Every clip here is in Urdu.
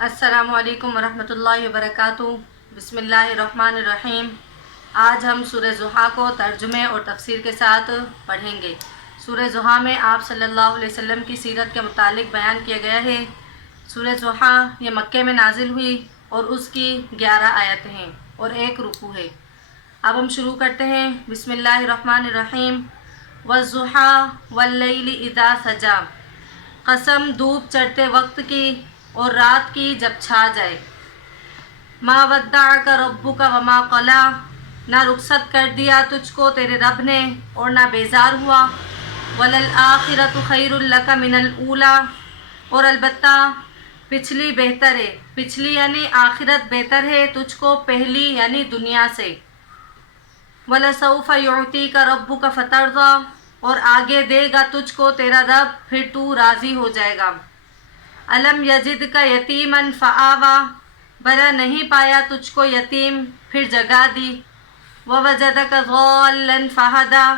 السلام علیکم ورحمۃ اللہ وبرکاتہ۔ بسم اللہ الرحمن الرحیم۔ آج ہم سورہ ضحیٰ کو ترجمے اور تفسیر کے ساتھ پڑھیں گے۔ سورہ ضحیٰ میں آپ صلی اللہ علیہ وسلم کی سیرت کے متعلق بیان کیا گیا ہے۔ سورہ ضحیٰ یہ مکے میں نازل ہوئی اور اس کی 11 آیتیں ہیں اور 1 رکوع ہے۔ اب ہم شروع کرتے ہیں۔ بسم اللہ الرحمن الرحیم۔ والضحیٰ واللیل اذا سجی، قسم دھوپ چڑھتے وقت کی اور رات کی جب چھا جائے۔ ما ودعک ربک وما قلی، نہ رخصت کر دیا تجھ کو تیرے رب نے اور نہ بیزار ہوا۔ وللآخرۃ خیر لک من الاولی، اور البتہ پچھلی بہتر ہے، پچھلی یعنی آخرت بہتر ہے تجھ کو پہلی یعنی دنیا سے۔ وَلَسَوْفَ يُعْطِيكَ رَبُّكَ فَتَرْضَىٰ، اور آگے دے گا تجھ کو تیرا رب پھر تو راضی ہو جائے گا۔ الم یجدک یتیما فآویٰ، بھلا نہیں پایا تجھ کو یتیم پھر جگا دی۔ ووجدک ضالا فہدیٰ،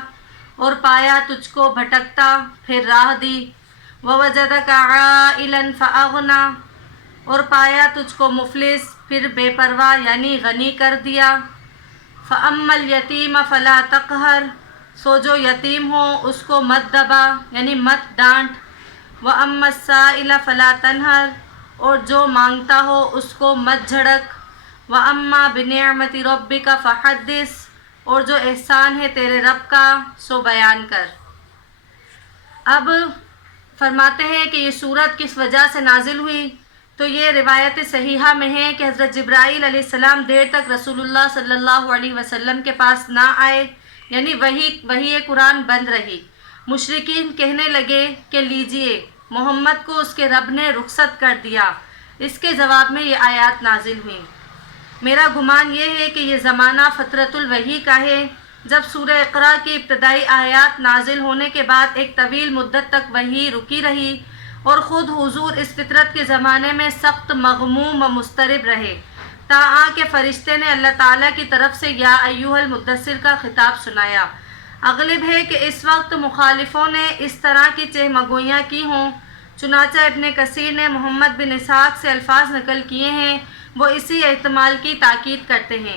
اور پایا تجھ کو بھٹکتا پھر راہ دی۔ ووجدک عائلا فأغنیٰ، اور پایا تجھ کو مفلس پھر بے پرواہ یعنی غنی کر دیا۔ فأما الیتیم فلا تقہر، سو جو یتیم ہو اس کو مت دبا یعنی مت ڈانٹ۔ وَأَمَّا السَّائِلَ فَلَا تَنْهَرْ، اور جو مانگتا ہو اس کو مت جھڑک۔ وَأَمَّا بِنِعْمَةِ رَبِّكَ فَحَدِّثْ، اور جو احسان ہے تیرے رب کا سو بیان کر۔ اب فرماتے ہیں کہ یہ سورت کس وجہ سے نازل ہوئی، تو یہ روایت صحیحہ میں ہے کہ حضرت جبرائیل علیہ السلام دیر تک رسول اللہ صلی اللہ علیہ وسلم کے پاس نہ آئے، یعنی وحی قرآن بند رہی۔ مشرکین کہنے لگے کہ لیجئے محمد کو اس کے رب نے رخصت کر دیا۔ اس کے جواب میں یہ آیات نازل ہوئیں۔ میرا گمان یہ ہے کہ یہ زمانہ فترۃ الوحی کا ہے، جب سورہ اقرا کی ابتدائی آیات نازل ہونے کے بعد ایک طویل مدت تک وحی رکی رہی اور خود حضور اس فطرت کے زمانے میں سخت مغموم و مضطرب رہے، تاآ کہ فرشتے نے اللہ تعالیٰ کی طرف سے یا ایھا المدثر کا خطاب سنایا۔ اغلب ہے کہ اس وقت مخالفوں نے اس طرح کی چہمگوئیاں کی ہوں، چنانچہ ابن کثیر نے محمد بن اسحاق سے الفاظ نقل کیے ہیں، وہ اسی احتمال کی تاکید کرتے ہیں۔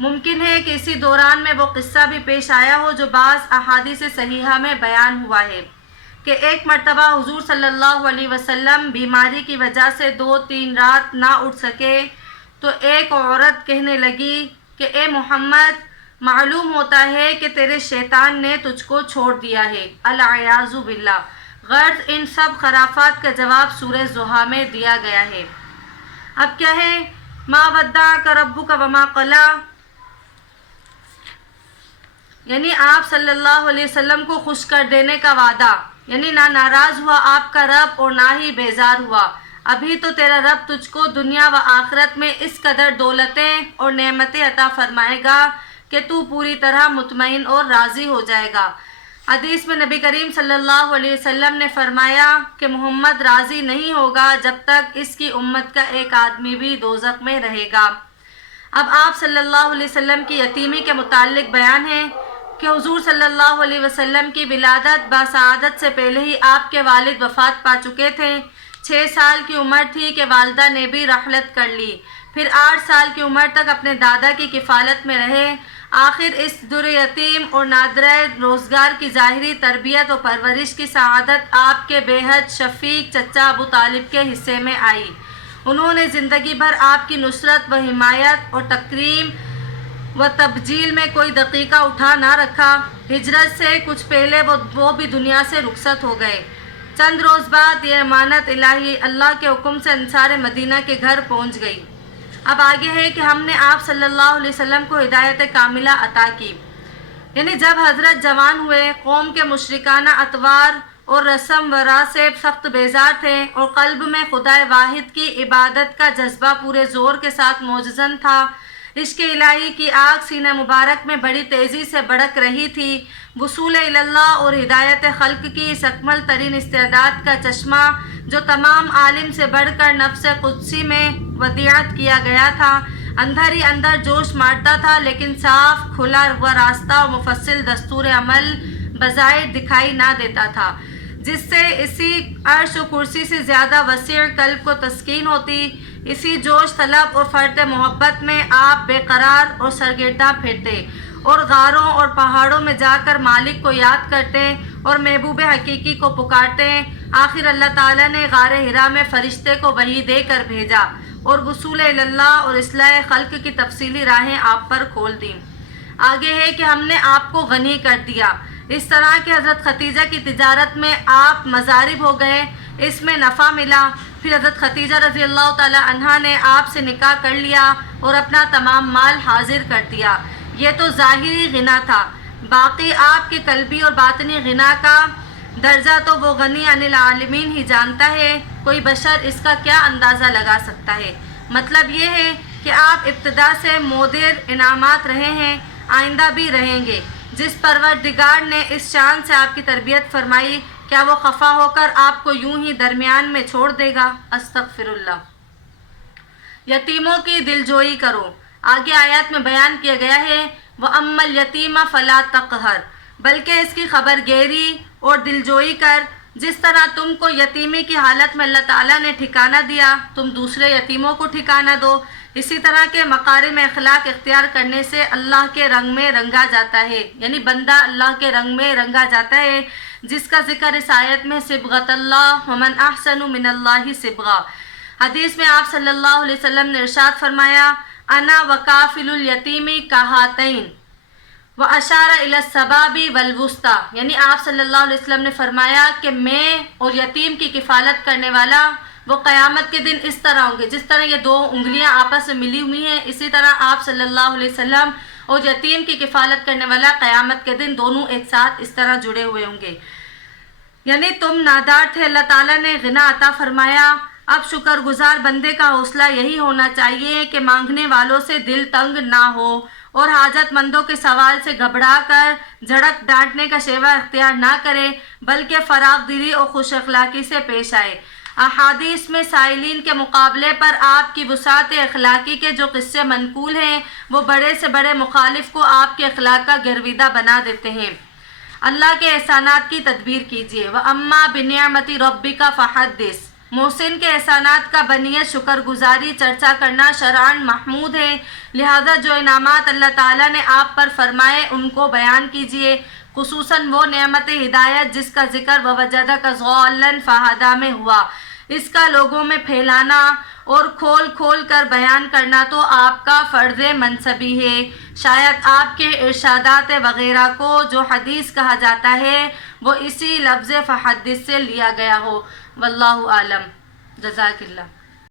ممکن ہے کہ اسی دوران میں وہ قصہ بھی پیش آیا ہو جو بعض احادیث صحیحہ میں بیان ہوا ہے کہ ایک مرتبہ حضور صلی اللہ علیہ وسلم بیماری کی وجہ سے 2-3 رات نہ اٹھ سکے، تو ایک عورت کہنے لگی کہ اے محمد، معلوم ہوتا ہے کہ تیرے شیطان نے تجھ کو چھوڑ دیا ہے، العیاذ باللہ۔ غرض ان سب خرافات کا جواب سورہ ضحیٰ میں دیا گیا ہے۔ اب کیا ہے؟ ما ودعک ربک وما قلی، یعنی آپ صلی اللہ علیہ وسلم کو خوش کر دینے کا وعدہ، یعنی نہ ناراض ہوا آپ کا رب اور نہ ہی بیزار ہوا۔ ابھی تو تیرا رب تجھ کو دنیا و آخرت میں اس قدر دولتیں اور نعمتیں عطا فرمائے گا کہ تو پوری طرح مطمئن اور راضی ہو جائے گا۔ حدیث میں نبی کریم صلی اللہ علیہ وسلم نے فرمایا کہ محمد راضی نہیں ہوگا جب تک اس کی امت کا ایک آدمی بھی دوزخ میں رہے گا۔ اب آپ صلی اللہ علیہ وسلم کی یتیمی کے متعلق بیان ہے کہ حضور صلی اللہ علیہ وسلم کی ولادت بسعادت سے پہلے ہی آپ کے والد وفات پا چکے تھے۔ 6 سال کی عمر تھی کہ والدہ نے بھی رحلت کر لی، پھر 8 سال کی عمر تک اپنے دادا کی کفالت میں رہے۔ آخر اس در یتیم اور نادرہ روزگار کی ظاہری تربیت و پرورش کی سعادت آپ کے بے حد شفیق چچا ابو طالب کے حصے میں آئی۔ انہوں نے زندگی بھر آپ کی نصرت و حمایت اور تکریم و تبجیل میں کوئی دقیقہ اٹھا نہ رکھا۔ ہجرت سے کچھ پہلے وہ بھی دنیا سے رخصت ہو گئے۔ چند روز بعد یہ امانت الہی اللہ کے حکم سے انصار مدینہ کے گھر پہنچ گئی۔ اب آگے ہے کہ ہم نے آپ صلی اللہ علیہ وسلم کو ہدایت کاملہ عطا کی، یعنی جب حضرت جوان ہوئے، قوم کے مشرکانہ اطوار اور رسم و راہ سے سخت بیزار تھے اور قلب میں خدائے واحد کی عبادت کا جذبہ پورے زور کے ساتھ موجزن تھا۔ عشق الہی کی آگ سینہ مبارک میں بڑی تیزی سے بھڑک رہی تھی۔ وصول اللہ اور ہدایت خلق کی اس اکمل ترین استعداد کا چشمہ جو تمام عالم سے بڑھ کر نفس قدسی میں ودیعت کیا گیا تھا، اندر ہی اندر جوش مارتا تھا، لیکن صاف کھلا ہوا راستہ و مفصل دستور عمل بظاہر دکھائی نہ دیتا تھا۔ جس سے اسی عرش و کرسی سے زیادہ وسیع قلب کو تسکین ہوتی۔ اسی جوش طلب اور فرط محبت میں آپ بے قرار اور سرگرداں پھرتے اور غاروں اور پہاڑوں میں جا کر مالک کو یاد کرتے اور محبوب حقیقی کو پکارتے۔ آخر اللہ تعالیٰ نے غار حرا میں فرشتے کو وحی دے کر بھیجا اور وصول اللہ اور اصلاح خلق کی تفصیلی راہیں آپ پر کھول دیں۔ آگے ہے کہ ہم نے آپ کو غنی کر دیا، اس طرح کہ حضرت ختیجہ کی تجارت میں آپ مضارب ہو گئے، اس میں نفع ملا۔ پھر حضرت ختیجہ رضی اللہ تعالی عنہا نے آپ سے نکاح کر لیا اور اپنا تمام مال حاضر کر دیا۔ یہ تو ظاہری غنا تھا، باقی آپ کے قلبی اور باطنی غنا کا درجہ تو وہ غنی عن العالمین ہی جانتا ہے، کوئی بشر اس کا کیا اندازہ لگا سکتا ہے۔ مطلب یہ ہے کہ آپ ابتدا سے مودر انعامات رہے ہیں، آئندہ بھی رہیں گے۔ جس پروردگار نے اس شان سے آپ کی تربیت فرمائی، کیا وہ خفا ہو کر آپ کو یوں ہی درمیان میں چھوڑ دے گا؟ استغفر اللہ۔ یتیموں کی دلجوئی کرو۔ آگے آیات میں بیان کیا گیا ہے وَأَمَّا الْيَتِيمَ فَلَا تَقْهَرْ، بلکہ اس کی خبر گیری اور دلجوئی کر۔ جس طرح تم کو یتیمی کی حالت میں اللہ تعالیٰ نے ٹھکانہ دیا، تم دوسرے یتیموں کو ٹھکانہ دو۔ اسی طرح کے مکارم اخلاق اختیار کرنے سے اللہ کے رنگ میں رنگا جاتا ہے، یعنی بندہ اللہ کے رنگ میں رنگا جاتا ہے، جس کا ذکر اس آیت میں صبغۃ اللہ ومن احسن من اللہ صبغہ۔ حدیث میں آپ صلی اللہ علیہ وسلم نے ارشاد فرمایا انا وکافل الیتیم کہاتین واشار الی السباب والوسطی، یعنی آپ صلی اللہ علیہ وسلم نے فرمایا کہ میں اور یتیم کی کفالت کرنے والا وہ قیامت کے دن اس طرح ہوں گے، جس طرح یہ دو انگلیاں آپس میں ملی ہوئی ہیں، اسی طرح آپ صلی اللہ علیہ وسلم اور یتیم کی کفالت کرنے والا قیامت کے دن دونوں ایک ساتھ اس طرح جڑے ہوئے ہوں گے۔ یعنی تم نادار تھے، اللہ تعالیٰ نے غنا عطا فرمایا۔ اب شکر گزار بندے کا حوصلہ یہی ہونا چاہیے کہ مانگنے والوں سے دل تنگ نہ ہو اور حاجت مندوں کے سوال سے گھبرا کر جھڑک ڈانٹنے کا شیوہ اختیار نہ کرے، بلکہ فراخ دلی اور خوش اخلاقی سے پیش آئے۔ احادیث میں سائلین کے مقابلے پر آپ کی وسعت اخلاقی کے جو قصے منقول ہیں، وہ بڑے سے بڑے مخالف کو آپ کے اخلاق کا گرویدہ بنا دیتے ہیں۔ اللہ کے احسانات کی تدبیر کیجیے۔ وَأَمَّا بِنِعْمَةِ رَبِّكَ فَحَدِّثْ، محسن کے احسانات کا بنیت شکر گزاری چرچا کرنا شرعاً محمود ہے، لہذا جو انعامات اللہ تعالیٰ نے آپ پر فرمائے ان کو بیان کیجیے، خصوصاً وہ نعمت ہدایت جس کا ذکر وَوَجَدَكَ ضَالًّا فَہَدَىٰ میں ہوا۔ اس کا لوگوں میں پھیلانا اور کھول کھول کر بیان کرنا تو آپ کا فرض منصبی ہے۔ شاید آپ کے ارشادات وغیرہ کو جو حدیث کہا جاتا ہے وہ اسی لفظ فحدث سے لیا گیا ہو، واللہ اعلم۔ جزاک اللہ۔